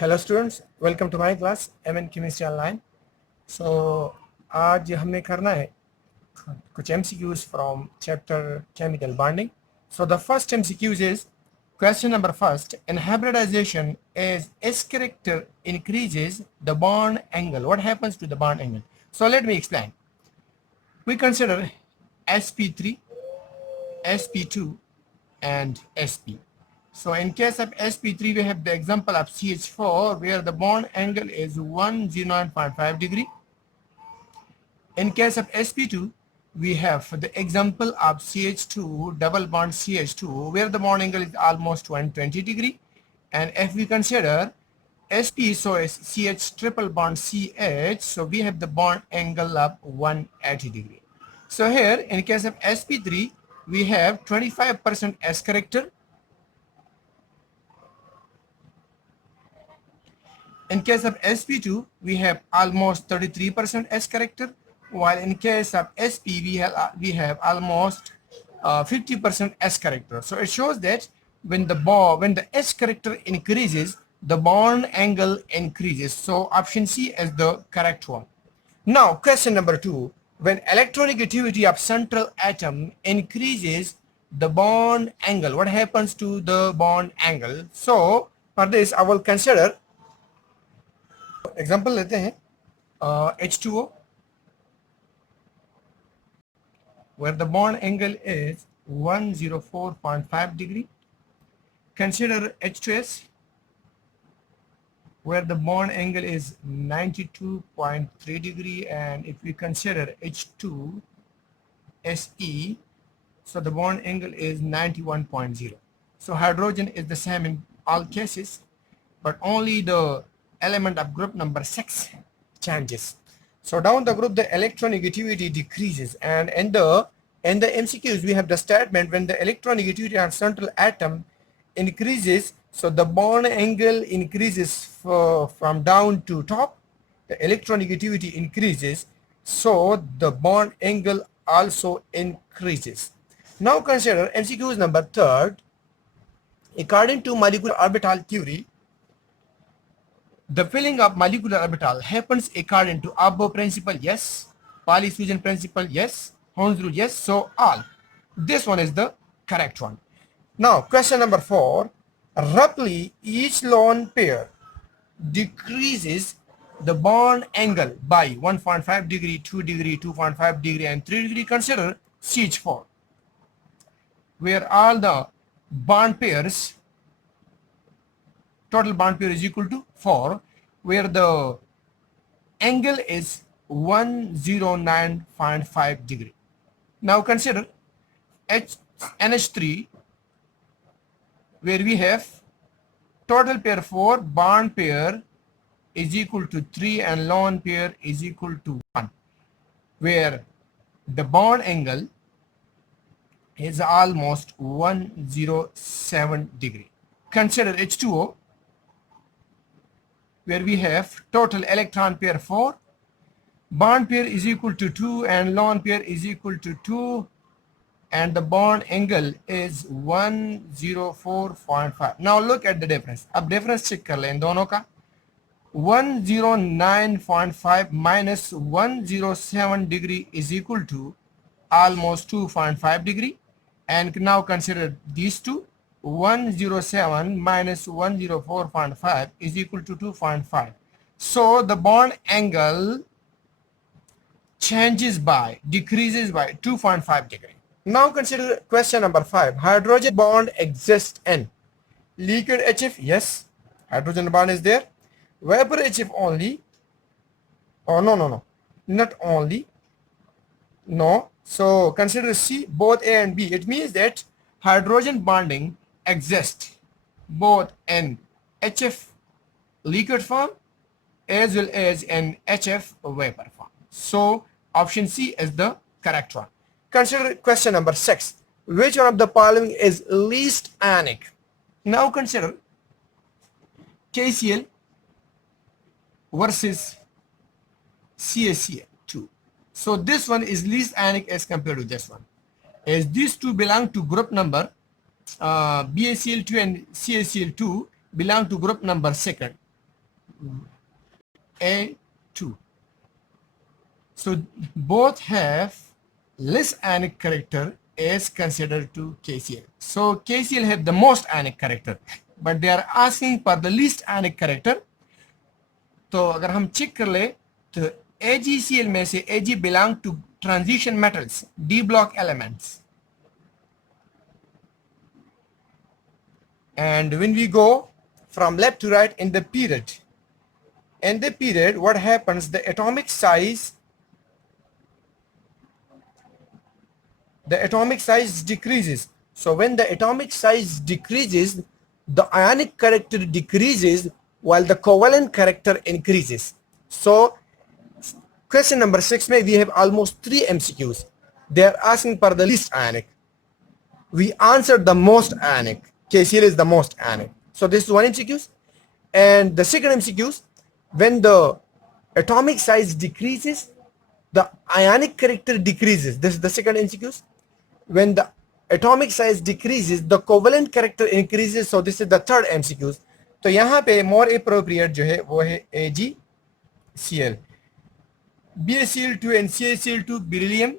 Hello students, welcome to my class MN chemistry online. So आज हमें करना है कुछ MCQs from chapter chemical bonding. So the first MCQs is question number first, in hybridization as s character increases the bond angle, what happens to the bond angle? So let me explain. We consider sp3, sp2 and sp. So in case of sp3, we have the example of CH4 where the bond angle is 109.5 degree. In case of sp2, we have the example of CH2 double bond CH2 where the bond angle is almost 120 degree. And if we consider sp, so is CH triple bond CH, so we have the bond angle of 180 degree. So here in case of sp3, we have 25% S character. In case of sp2, we have almost 33% S character, while in case of sp, we have almost 50% S character. So it shows that when the S character increases, the bond angle increases. So option C is the correct one. Now question number 2, when electronegativity of central atom increases the bond angle, what happens to the bond angle? So for this I will consider example लेते हैं H2O where the bond angle is 104.5 degree. Consider H2S where the bond angle is 92.3 degree, and if we consider H2SE, so the bond angle is 91.0. So hydrogen is the same in all cases, but only the element of group number 6 changes. So down the group, the electronegativity decreases, and in the MCQs we have the statement when the electronegativity of central atom increases, so the bond angle increases from down to top. The electronegativity increases, so the bond angle also increases. Now consider MCQs number 3rd. According to molecular orbital theory, the filling of molecular orbital happens according to Abbo principle, yes. Pauli-Suzin principle, yes. Holmes rule, yes. So all. This one is the correct one. Now question number 4. Roughly each lone pair decreases the bond angle by 1.5 degree, 2 degree, 2.5 degree and 3 degree. Consider CH4 where all the bond pairs, total bond pair is equal to 4, where the angle is 109.5 degree. Now consider NH3 where we have total pair 4, bond pair is equal to 3 and lone pair is equal to 1, where the bond angle is almost 107 degree. Consider H2O where we have total electron pair 4, bond pair is equal to 2 and lone pair is equal to 2, and the bond angle is 104.5. Now look at the difference. अब difference check कर लें इन दोनों का. 109.5 minus 107 degree is equal to almost 2.5 degree, and now consider these two. 107 minus 104.5 is equal to 2.5. So the bond angle decreases by 2.5 degree. Now consider question number 5. Hydrogen bond exists in liquid HF, yes, hydrogen bond is there. Vapor HF only. Oh, no, not only, no. So consider C, both A and B. It means that hydrogen bonding exists both in HF liquid form as well as in HF vapor form. So option C is the correct one. Consider question number 6. Which one of the following is least ionic? Now consider KCl versus CaCl2. So this one is least ionic as compared to this one, as these two belong to group number BaCl2 and CaCl2 belong to group number 2nd. A2. So both have less ionic character as considered to KCl. So KCl have the most ionic character, but they are asking for the least ionic character. तो अगर हम check कर ले तो AgCl में से Ag belong to transition metals, D block elements. And when we go from left to right in the period, what happens, the atomic size decreases. So when the atomic size decreases, the ionic character decreases while the covalent character increases. So question number 6 may we have almost 3 MCQs. They are asking for the least ionic. We answered the most ionic. KCl is the most ionic. So this is one MCQs. And the second MCQs, when the atomic size decreases, the ionic character decreases. This is the second MCQs. When the atomic size decreases, the covalent character increases. So this is the third MCQs. तो यहाँ पे more appropriate जो है वो है AgCl. BaCl2 and CaCl2, beryllium,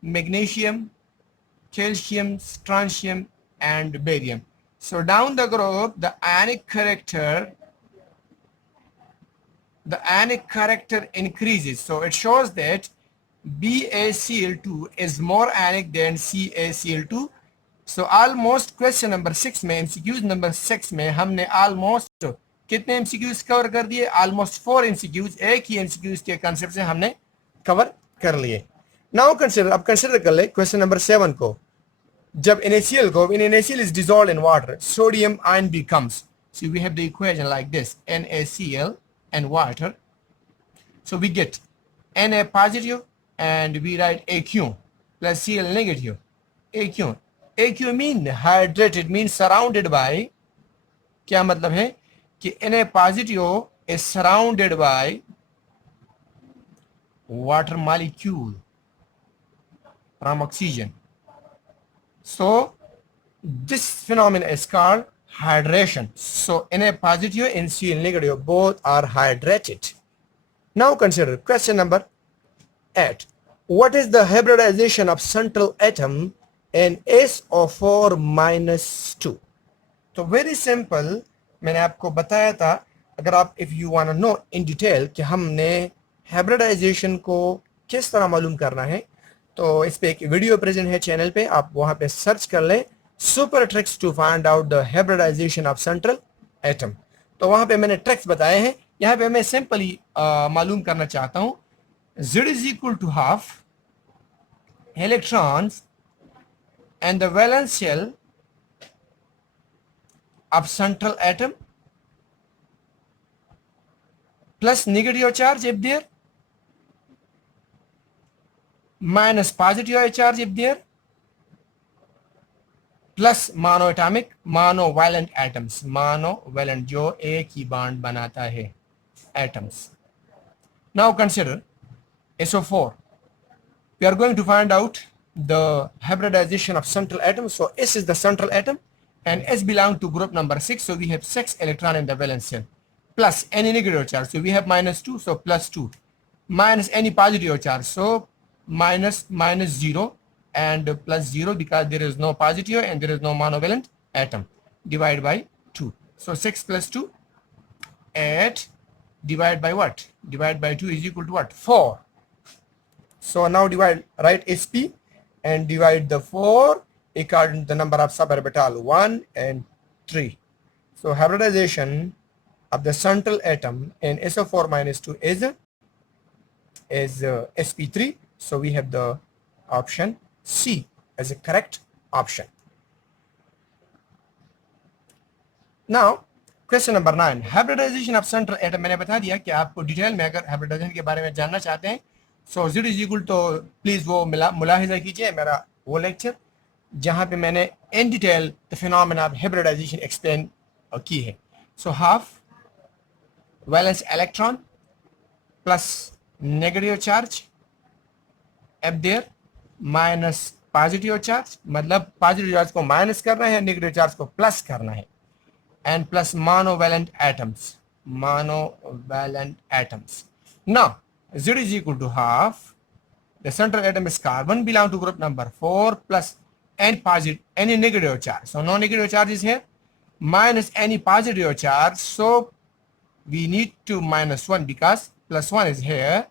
magnesium, calcium, strontium, and barium. So down the group, the ionic character increases. So it shows that BaCl2 is more ionic than CaCl2. So almost question number 6 में MCQs number 6 में हमने almost कितने MCQs cover कर दिए? Almost 4 MCQs, एक ही MCQs के concept से हमने कवर कर लिए. Now consider, अब consider कर ले question number 7 को. जब NaCl को, when NaCl is dissolved in water, sodium ion becomes. So we have the equation like this: NaCl and water. So we get Na positive and we write Aq plus Cl negative. Aq mean hydrated, means surrounded by. क्या मतलब है कि Na positive is surrounded by water molecule from oxygen. So this phenomenon is called hydration. So Na positive and Cl negative both are hydrated. Now consider question number 8. What is the hybridization of central atom in SO4 minus 2? तो very simple, मैंने आपको बताया था. अगर आप if you want to know in detail कि हमने hybridization को किस तरह मालूम करना है, तो इस पे एक वीडियो प्रेजेंट है चैनल पे, आप वहां पे सर्च कर लें super tricks to find out the hybridization of central atom. तो वहां पे मैंने ट्रिक्स बताए हैं. यहाँ पे मैं सिंपली मालूम करना चाहता हूँ. Z is equal to half electrons and the valence shell of central atom plus negative charge if there, minus positive charge if there, plus monoatomic, monovalent atoms, monovalent जो एक ही bond बनाता है, atoms. Now consider SO4. We are going to find out the hybridization of central atom. So S is the central atom and S belongs to group number 6. So we have 6 electron in the valence shell plus any negative charge. So we have minus 2, so plus 2, minus any positive charge. So minus 0 and plus 0 because there is no positive and there is no monovalent atom. Divide by 2. So 6 plus 2, 8. Divide by what? Divide by 2 is equal to what? 4. So now divide, write Sp and divide the 4 according to the number of suborbital 1 and 3. So hybridization of the central atom in SO4 minus 2 is Sp3. So we have the option C as a correct option. Now question number 9, hybridization of central atom. मैंने बता दिया कि आपको detail में अगर hybridisation के बारे में जानना चाहते हैं सो Z इज इक्वल, तो प्लीज वो मुलाहिजा कीजिए मेरा वो लेक्चर जहां पे मैंने in detail the phenomena of hybridization explain की है. So half valence electron plus negative charge if there minus positive charge, मतलब पॉजिटिव चार्ज को माइनस करना है, नेगेटिव चार्ज को प्लस करना है, and plus monovalent atoms. monovalent atoms. Now Z is equal to half. The central atom is carbon, belong to group number 4 plus any positive, any negative charge. So no negative charge is here, minus any positive charge. So we need to minus 1 because plus 1 is here,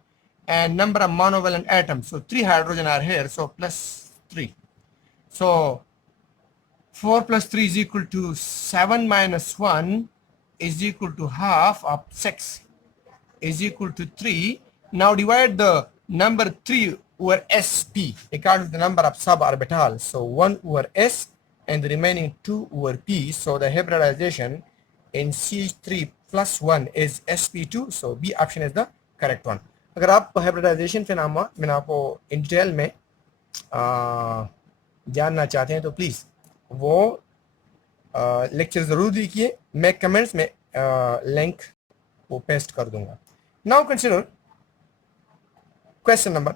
and number of monovalent atoms. So 3 hydrogen are here, so plus 3. So 4 plus 3 is equal to 7 minus 1 is equal to half of 6 is equal to 3. Now divide the number 3 over sp according to the number of suborbitals. So 1 over s and the remaining 2 over p. So the hybridization in C3 plus 1 is sp2. So B option is the correct one. अगर आप hybridization फिर मैंने आपको in detail में जानना चाहते हैं तो प्लीज़ वो लेक्चर ज़रूर देखिए. मैं कमेंट्स में लिंक वो पेस्ट कर दूंगा. Now consider question number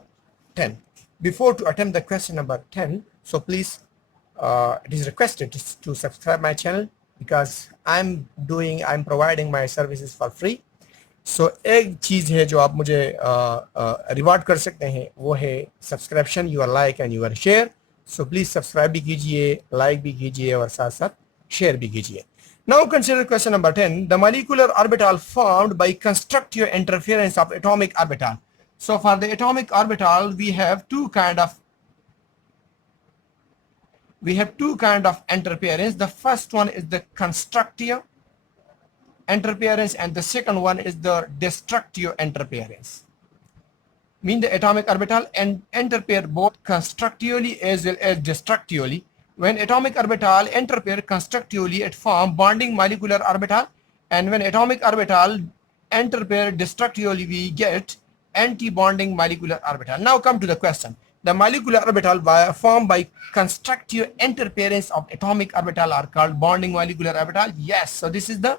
10. Before to attempt the question number 10, so please it is requested to subscribe my channel because I'm providing my services for free. So एक चीज़ है जो आप मुझे रिवार्ड कर सकते हैं वो है subscription, your like and your share. So please subscribe भी कीजिए, लाइक भी कीजिए और साथ साथ शेयर भी कीजिए. Now consider question number 10. The molecular orbital formed by constructive interference of atomic orbital. So for the atomic orbital, we have two kind of interference. The first one is the constructive interference and the second one is the destructive interference. Mean the atomic orbital and interfere both constructively as well as destructively. When atomic orbital interfere constructively, it form bonding molecular orbital, and when atomic orbital interfere destructively, we get anti-bonding molecular orbital. Now come to the question. The molecular orbital formed by constructive interference of atomic orbital are called bonding molecular orbital. Yes, so this is the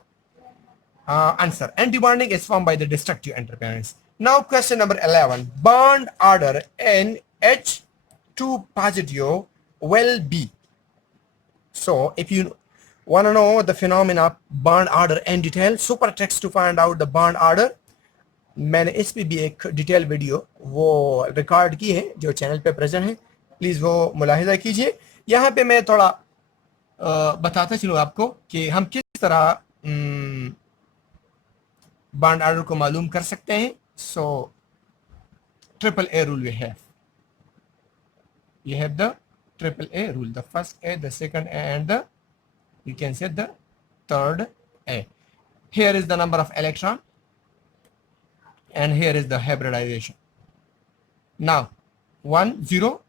answer. Anti-bonding is formed by the destructive interference. Now question number 11. Bond order NH2 positive will be. So if you want to know the phenomena of bond order in detail, super text to find out the bond order, मैंने इस पे भी एक detail video वो record की है जो channel पे प्रेजेंट है. प्लीज़ वो मुलाहिजा कीजिए. यहाँ पे मैं थोड़ा बताता चलूँ आपको कि हम किस तरह बॉन्ड ऑर्डर को मालूम कर सकते हैं. सो triple a rule we have the triple A rule, the first A, the second A, and the, you can say, the third A. Here is the number of electron and here is the hybridization. Now 1 0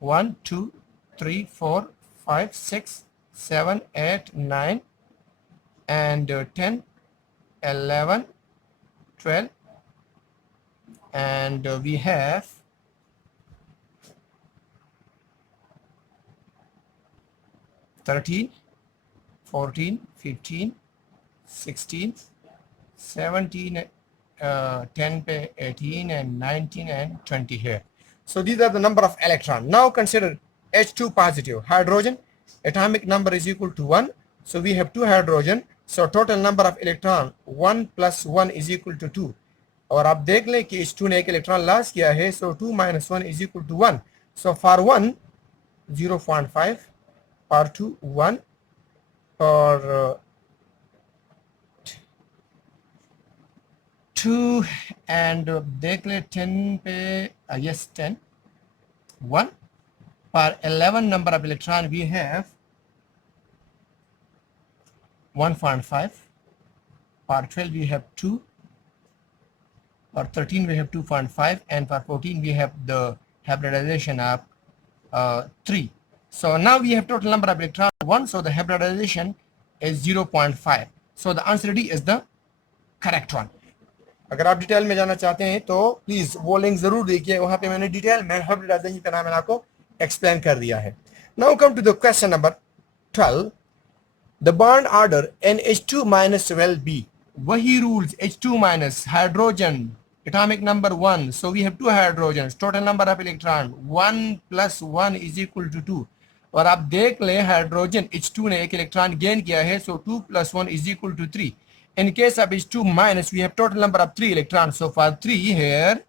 1 2 3 4 5 6 7 8 9 and 10 11 12 and we have 13 14 15 16 17 10 पे 18 and 19 and 20 here. So these are the number of electron. Now consider H2 positive hydrogen, atomic number is equal to 1. So we have 2 hydrogen. So total number of electron 1 plus 1 is equal to 2. और आप देख लें कि H2 ने एक electron loss किया है. So 2 minus 1 is equal to 1. So for 1 0.5, for 2 1, for 2 and देख ले 10 पे yes 10 1. For 11 number of electron we have 1.5. For 12 we have 2. For 13 we have 2.5 and for 14 we have the hybridization of 3. So now we have total number of electron 1, so the hybridization is 0.5. So the answer D is the correct one. अगर आप detail में जाना चाहते हैं तो please वो link जरूर देखिए, वहां पे मैंने डिटेल में हाइब्रिडाइजेशन का नाम आपको एक्सप्लेन कर दिया है. Now come to the question number 12. The bond order NH2 minus will be. वही rules H2 minus hydrogen atomic number 1, so we have 2 hydrogens, total number of electron 1 plus 1 is equal to 2. और आप देख लें hydrogen H2 ने एक electron gain किया है, so 2 plus 1 is equal to 3. In case of H2 minus, we have total number of 3 electrons. So for 3 here,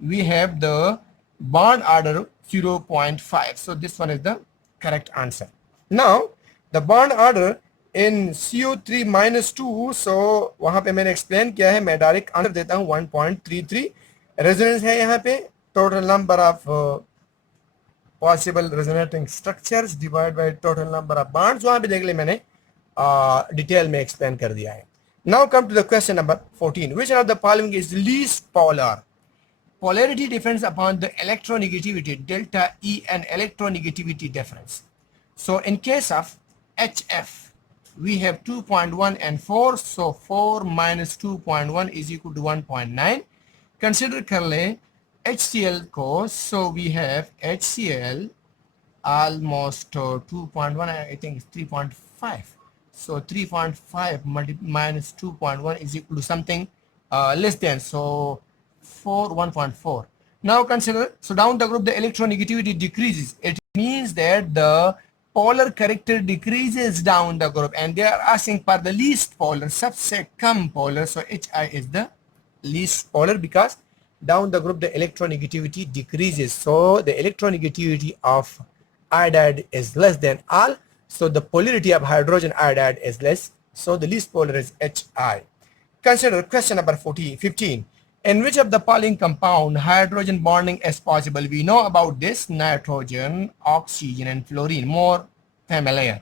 we have the bond order 0.5. So this one is the correct answer. Now, the bond order in CO3 minus 2, so वहाँ पे मैंने explain किया है, मैं direct answer देता हूँ 1.33. Resonance है यहाँ पे, total number of possible resonating structures divided by total number of bonds. वहाँ पे देख ले मैंने detail में explain कर दिया है. Now come to the question number 14. Which one of the following is least polar? Polarity depends upon the electronegativity, delta E and electronegativity difference. So in case of HF, we have 2.1 and 4. So 4 minus 2.1 is equal to 1.9. Consider करले HCl को, so we have HCl almost 2.1, I think it's 3.5. So 3.5 minus 2.1 is equal to something less than, so 1.4. Now consider, so down the group the electronegativity decreases. It means that the polar character decreases down the group, and they are asking for the least polar, सबसे कम polar. So HI is the least polar because down the group the electronegativity decreases. So the electronegativity of iodide is less than all. So the polarity of hydrogen iodide is less. So the least polar is HI. Consider question number 15. In which of the following compound hydrogen bonding is possible? We know about this: nitrogen, oxygen, and fluorine. More familiar.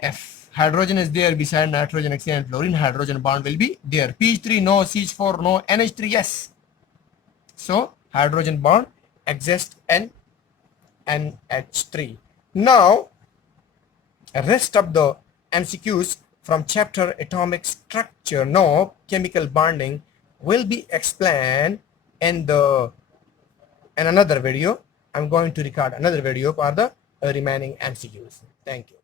If hydrogen is there beside nitrogen, oxygen, and fluorine, hydrogen bond will be there. pH3 no, CH4 no, NH3 yes. So hydrogen bond exists in NH3. Now, rest of the MCQs from chapter atomic structure, no, chemical bonding, will be explained in another video. I'm going to record another video for the remaining MCQs. Thank you.